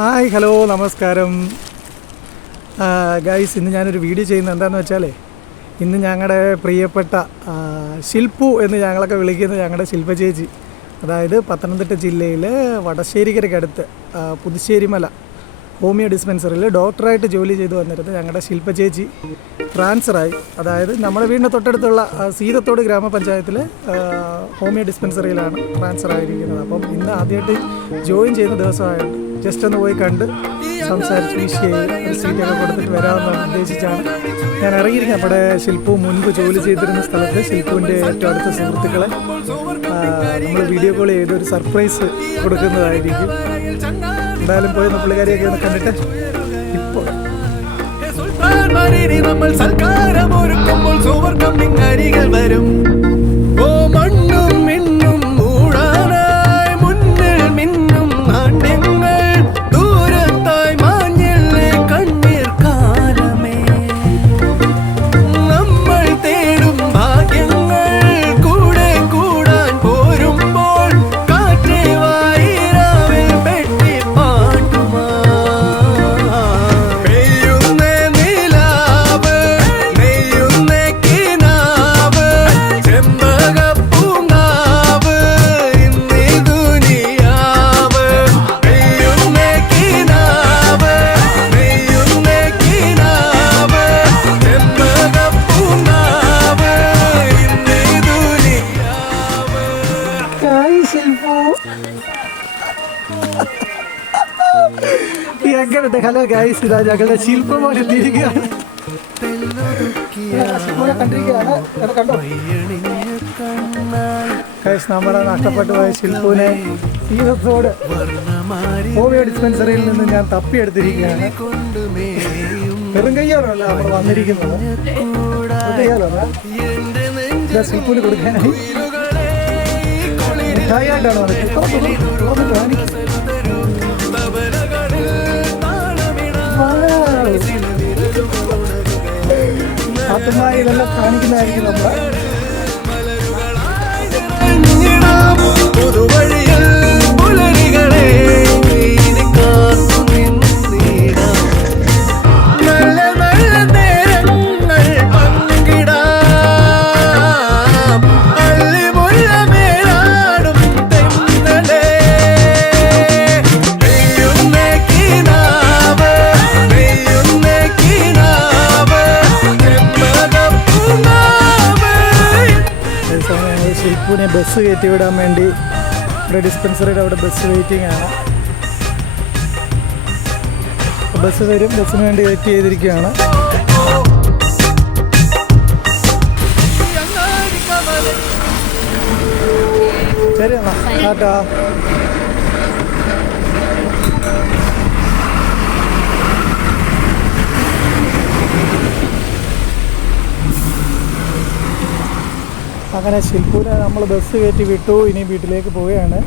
Hi hello നമസ്കാരം guys. ഇന്ന് ഞാനൊരു വീഡിയോ ചെയ്യുന്നത് എന്താണെന്ന് വെച്ചാൽ ഇന്ന് ഞങ്ങളുടെ പ്രിയപ്പെട്ട ശില്പു എന്ന് ഞങ്ങളൊക്കെ വിളിക്കുന്ന ഞങ്ങളുടെ ശില്പ ചേച്ചി, അതായത് പത്തനംതിട്ട ജില്ലയിലെ വടശ്ശേരിക്കരയ്ക്കടുത്ത് പുതുശ്ശേരിമല ഹോമിയോ ഡിസ്പെൻസറിയിൽ ഡോക്ടറായിട്ട് ജോലി ചെയ്തു വന്നിരുന്നത് ഞങ്ങളുടെ ശില്പ ചേച്ചി ട്രാൻസ്ഫറായി. അതായത് നമ്മുടെ വീടിൻ്റെ തൊട്ടടുത്തുള്ള സീതത്തോട് ഗ്രാമപഞ്ചായത്തിലെ ഹോമിയോ ഡിസ്പെൻസറിയിലാണ് ട്രാൻസ്ഫർ ആയിരിക്കുന്നത്. അപ്പം ഇന്ന് ആദ്യമായിട്ട് ജോയിൻ ചെയ്യുന്ന ദിവസമായിട്ട് ജസ്റ്റ് ഒന്ന് പോയി കണ്ട് സംസാരിച്ച് വിഷ് ചെയ്ത് ഒരു സീറ്റൊക്കെ കൊടുത്തിട്ട് വരാമെന്ന് ഉദ്ദേശിച്ചാണ് ഞാൻ ഇറങ്ങിയിരിക്കുന്നത്. നമ്മുടെ ശില്പു മുൻപ് ജോലി ചെയ്തിരുന്ന സ്ഥലത്ത് ശില്പുവിൻ്റെ ഏറ്റവും അടുത്ത സുഹൃത്തുക്കളെ നമ്മൾ വീഡിയോ കോൾ ചെയ്ത് ഒരു സർപ്രൈസ് കൊടുക്കുന്നതായിരിക്കും. എന്തായാലും പോയി പുള്ളിക്കാരിയൊക്കെ ഒന്ന് കണ്ടിട്ട് ഇപ്പോൾ നമ്മൾ സൽക്കാരം ഒരുക്കുമ്പോൾ സൂപ്പർ കമ്മിങ് അരികൾ വരും. ഓ മണ്ണും മിന്നും മൂടാനായി മുന്നിൽ മിന്നും നാണ്യങ്ങൾ ദൂരത്തായി മാഞ്ഞില്ലേ കണ്ണീർ കാലമേ. നമ്മൾ തേടും ഭാഗ്യങ്ങൾ കൂടെ കൂടാൻ പോരുമ്പോൾ കാറ്റേ വായിരാവിൽ പെട്ടി പാട്ടുമാ. ഹലോ ഗൈസ്, ഇതാ ഞങ്ങളുടെ ശില്പമോൻ എത്തിയിരിക്കുകയാണ്. ഗൈസ്, നമ്മുടെ നഷ്ടപ്പെട്ടു പോയ ശില്പുവിനെ സീതത്തോട് ഹോമിയോ ഡിസ്പെൻസറിയിൽ നിന്ന് ഞാൻ തപ്പിയെടുത്തിരിക്കുകയാണ്. വെറും കയ്യാണല്ലോ നമ്മൾ വന്നിരിക്കുന്നത്. ശില്പുവിന് കൊടുക്കാനായി മിഠായിട്ടാണ് ആത്മായി ഇതെല്ലാം കാണിക്കുന്നതായിരിക്കും നമ്മൾ. ശില്പുവിനെ ബസ് കയറ്റി വിടാൻ വേണ്ടി ഇവിടെ ഡിസ്പെൻസറിയുടെ അവിടെ ബസ് വെയിറ്റിംഗ് ആണ്. ബസ് വരും, ബസ്സിന് വേണ്ടി വെയിറ്റ് ചെയ്തിരിക്കുകയാണ്. ശരി എന്നാ ടാറ്റാ. അങ്ങനെ ശില്പുവിനെ നമ്മൾ ബസ് കയറ്റി വിട്ടു. ഇനി വീട്ടിലേക്ക് പോവുകയാണ്.